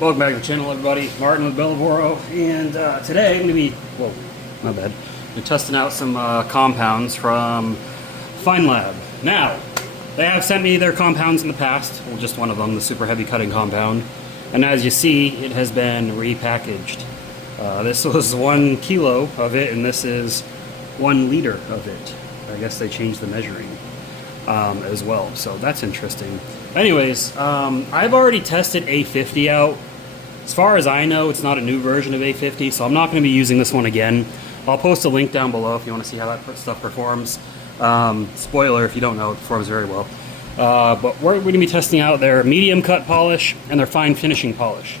Welcome back to the channel, everybody. Martin with Lavoro, and today I'm going to be, testing out some compounds from Feynlab. Now, they have sent me their compounds in the past, well, just one of them, the super heavy cutting compound, and as you see, it has been repackaged. This was 1 kilo of it, and this is 1 liter of it. I guess they changed the measuring as well, so that's interesting. Anyways, I've already tested A50 out. As far as I know, it's not a new version of A50, so I'm not going to be using this one again. I'll post a link down below if you want to see how that stuff performs. Spoiler, if you don't know, it performs very well. But we're going to be testing out their medium cut polish and their fine finishing polish.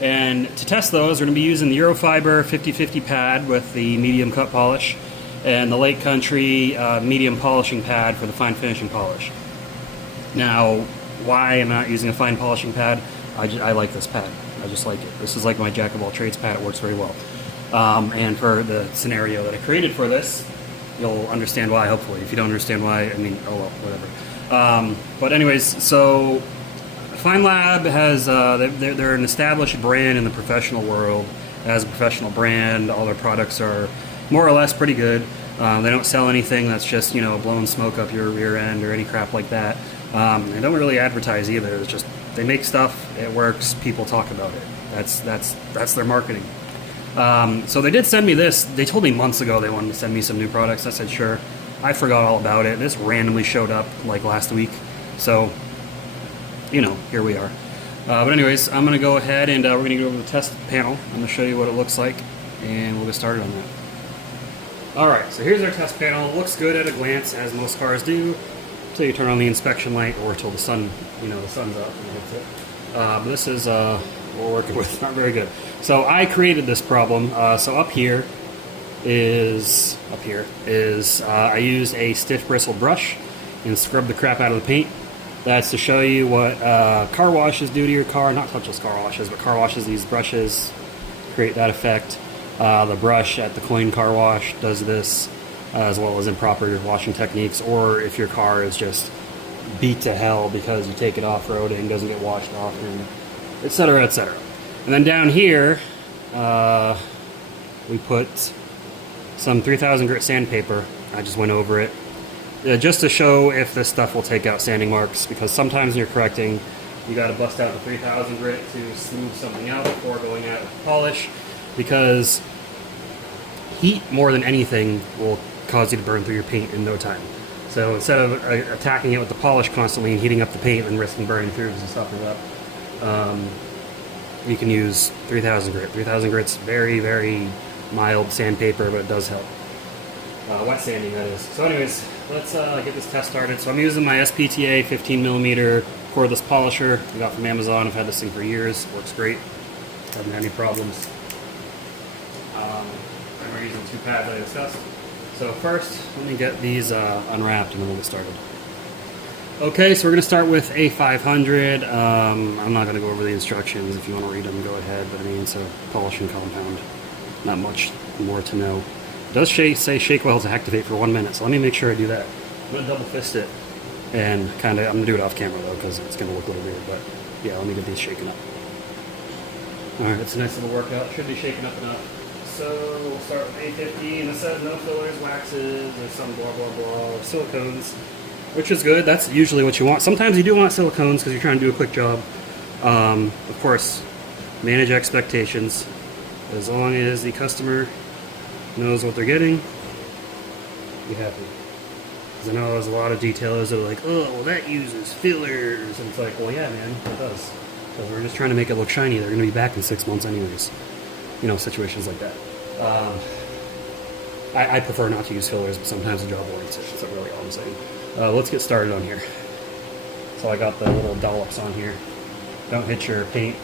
And to test those, we're going to be using the Eurofiber 50/50 pad with the medium cut polish and the Lake Country medium polishing pad for the fine finishing polish. Now, why am I not using a fine polishing pad? I like this pad. I just like it. This is like my jack of all trades pad. It works very well. And for the scenario that I created for this, you'll understand why, hopefully. If you don't understand why, I mean, oh well, whatever. But anyways, so Feynlab has, they're an established brand in the professional world. As a professional brand, all their products are more or less pretty good. They don't sell anything that's just, you know, blowing smoke up your rear end or any crap like that. They don't really advertise either. It's just they make stuff, it works, people talk about it. That's their marketing. So they did send me this. They told me months ago they wanted to send me some new products. I said sure. I forgot all about it. This randomly showed up like last week. So, you know, here we are. But anyways, I'm going to go ahead and we're going to go over the test panel. I'm going to show you what it looks like, and we'll get started on that. Alright, so here's our test panel. It looks good at a glance, as most cars do. So you turn on the inspection light or till the sun, you know, the sun's up and that's it. But this is what we're working with. Not very good. So I created this problem. So up here is I used a stiff bristle brush and scrubbed the crap out of the paint. That's to show you what car washes do to your car. Not touchless car washes, but car washes. These brushes create that effect. The brush at the coin car wash does this, as well as improper washing techniques, or if your car is just beat to hell because you take it off-roading, doesn't get washed often, etc., etc. And then down here, we put some 3000 grit sandpaper. I just went over it, just to show if this stuff will take out sanding marks, because sometimes when you're correcting, you got to bust out the 3000 grit to smooth something out before going out with polish, because heat more than anything will cause you to burn through your paint in no time. So instead of attacking it with the polish constantly and heating up the paint and risking burning through because it suffers up, you can use 3000 grit. 3000 grit's very, very mild sandpaper, but it does help. Wet sanding, that is. So anyways, let's get this test started. So I'm using my SPTA 15mm cordless polisher I got from Amazon. I've had this thing for years. Works great. Haven't had any problems. And we're using 2 pads I discussed. So first, let me get these unwrapped and then we'll get started. Okay, so we're going to start with A500. I'm not going to go over the instructions. If you want to read them, go ahead. But I mean, it's a polishing compound. Not much more to know. It does say shake well to activate for 1 minute, so let me make sure I do that. I'm going to double fist it and kind of, I'm going to do it off camera though because it's going to look a little weird. But yeah, let me get these shaken up. Alright, it's a nice little workout. Should be shaken up enough. So we'll start with A50, and it says no fillers, waxes, there's some blah blah blah, silicones, which is good. That's usually what you want. Sometimes you do want silicones because you're trying to do a quick job. Of course, manage expectations. As long as the customer knows what they're getting, be happy. Because I know there's a lot of detailers that are like, oh, well that uses fillers, and it's like, well yeah man, it does. Because we're just trying to make it look shiny. They're going to be back in 6 months anyways. You know, situations like that. I prefer not to use fillers, but sometimes the job warrants it. That's really all I'm saying. Let's get started on here. So I got the little dollops on here. Don't hit your paint.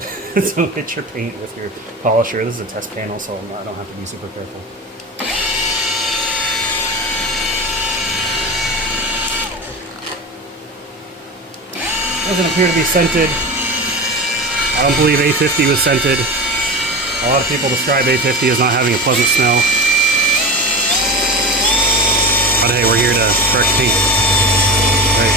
Don't hit your paint with your polisher. This is a test panel, so I don't have to be super careful. Doesn't appear to be scented. I don't believe A50 was scented. A lot of people describe A50 as not having a pleasant smell. But hey, we're here to correct paint. Right.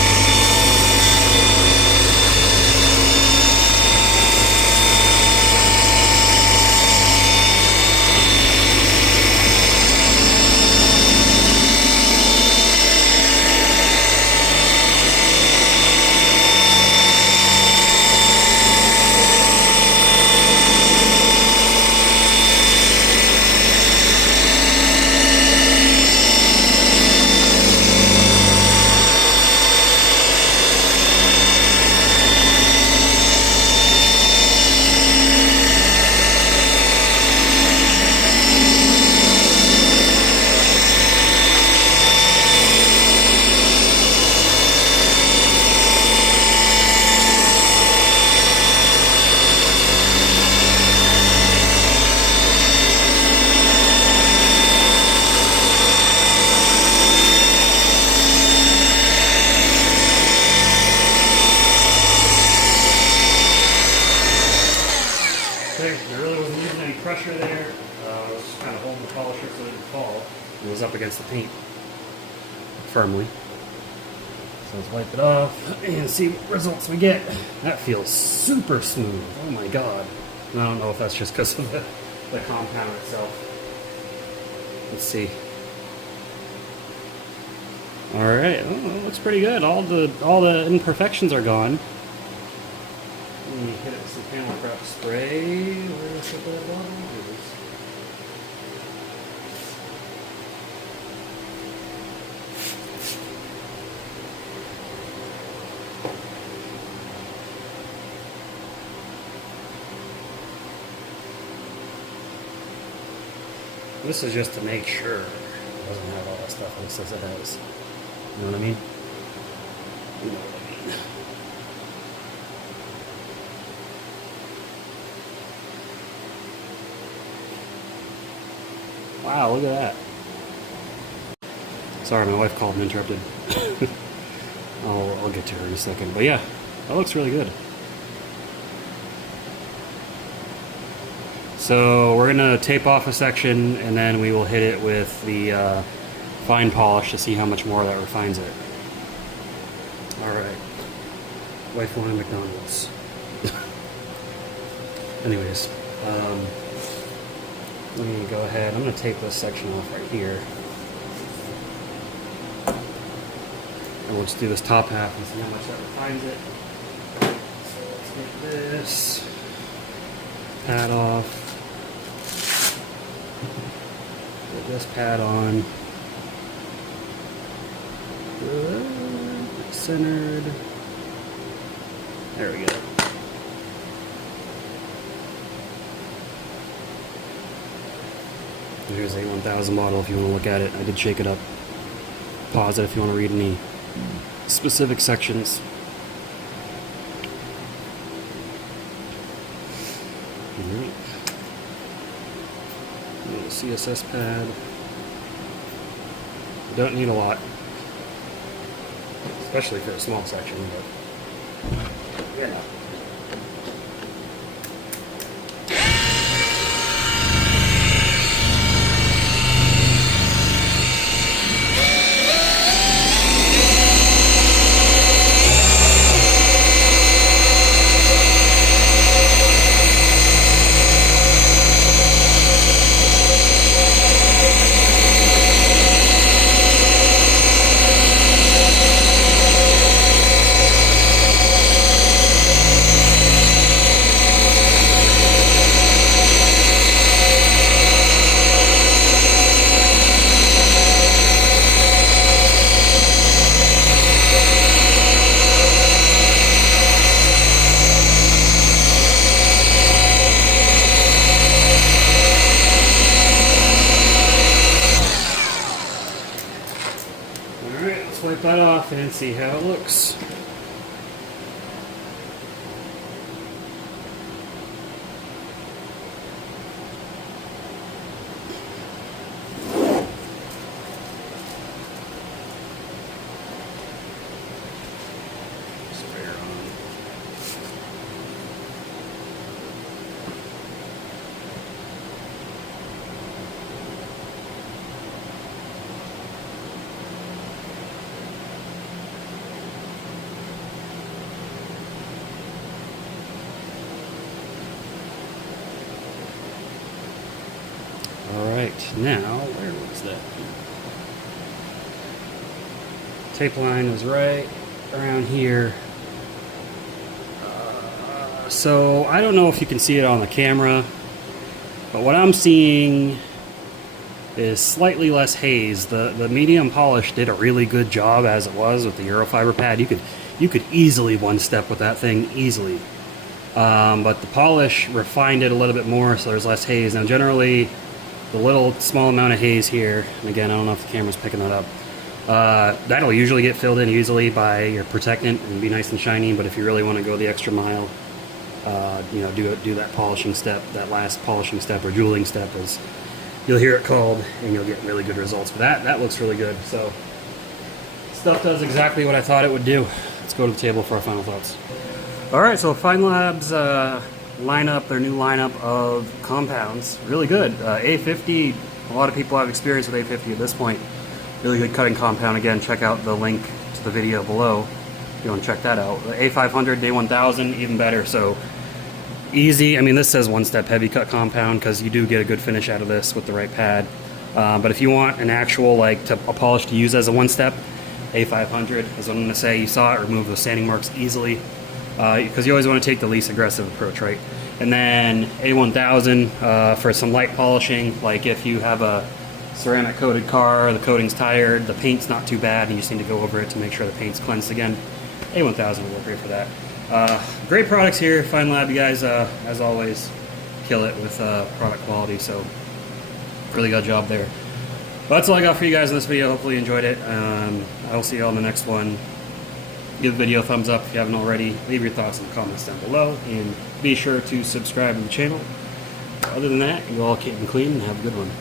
Okay, there really wasn't using any pressure there. I was just kind of holding the polisher so it didn't fall. It was up against the paint firmly. So let's wipe it off and see what results we get. That feels super smooth. Oh my god. And I don't know if that's just because of the compound itself. Let's see. Alright, oh, looks pretty good. All the imperfections are gone. Let me hit it with some panel prep spray. Where did I put that bottle? Here it is. This is just to make sure it doesn't have all that stuff that it says it has. You know what I mean? You know what I mean. Wow, look at that. Sorry, my wife called and interrupted. I'll get to her in a second. But yeah, that looks really good. So we're going to tape off a section and then we will hit it with the fine polish to see how much more that refines it. Alright. Wife wanted McDonald's. Anyways, let me go ahead. I'm going to tape this section off right here. And we'll just do this top half and see how much that refines it. So let's get this pad off. Put this pad on. Good. Centered. There we go. Here's the A1000 bottle if you want to look at it. I did shake it up. Pause it if you want to read any specific sections. Alright. CSS pad. You don't need a lot, especially for a small section, but yeah. Wipe that off and see how it looks. Sprayer on. Alright, now, where was that? Tape line was right around here. So, I don't know if you can see it on the camera, but what I'm seeing is slightly less haze. The medium polish did a really good job as it was with the Eurofiber pad. You could easily one step with that thing, easily. But the polish refined it a little bit more, so there's less haze. Now, generally, the little small amount of haze here, and again, I don't know if the camera's picking that up, that'll usually get filled in easily by your protectant and be nice and shiny, but if you really want to go the extra mile, you know, do that polishing step, that last polishing step or jeweling step, as you'll hear it called, and you'll get really good results. But that looks really good. So stuff does exactly what I thought it would do. Let's go to the table for our final thoughts. All right, so Feynlab's lineup, their new lineup of compounds. Really good. A50, a lot of people have experience with A50 at this point. Really good cutting compound. Again, check out the link to the video below if you want to check that out. The A500 and A1000, even better. So easy. I mean, this says one-step heavy cut compound because you do get a good finish out of this with the right pad. But if you want an actual, like, a polish to use as a one-step, A500 is what I'm going to say. You saw it remove those sanding marks easily because you always want to take the least aggressive approach, right? And then A1000 for some light polishing, like if you have a ceramic coated car, the coating's tired, the paint's not too bad, and you just need to go over it to make sure the paint's cleansed again. A1000 will work great for that. Great products here, Feynlab. You guys, as always, kill it with product quality, so really good job there. Well, that's all I got for you guys in this video. Hopefully you enjoyed it. I will see you all in the next one. Give the video a thumbs up if you haven't already. Leave your thoughts in the comments down below, and be sure to subscribe to the channel. Other than that, you all keep them clean and have a good one.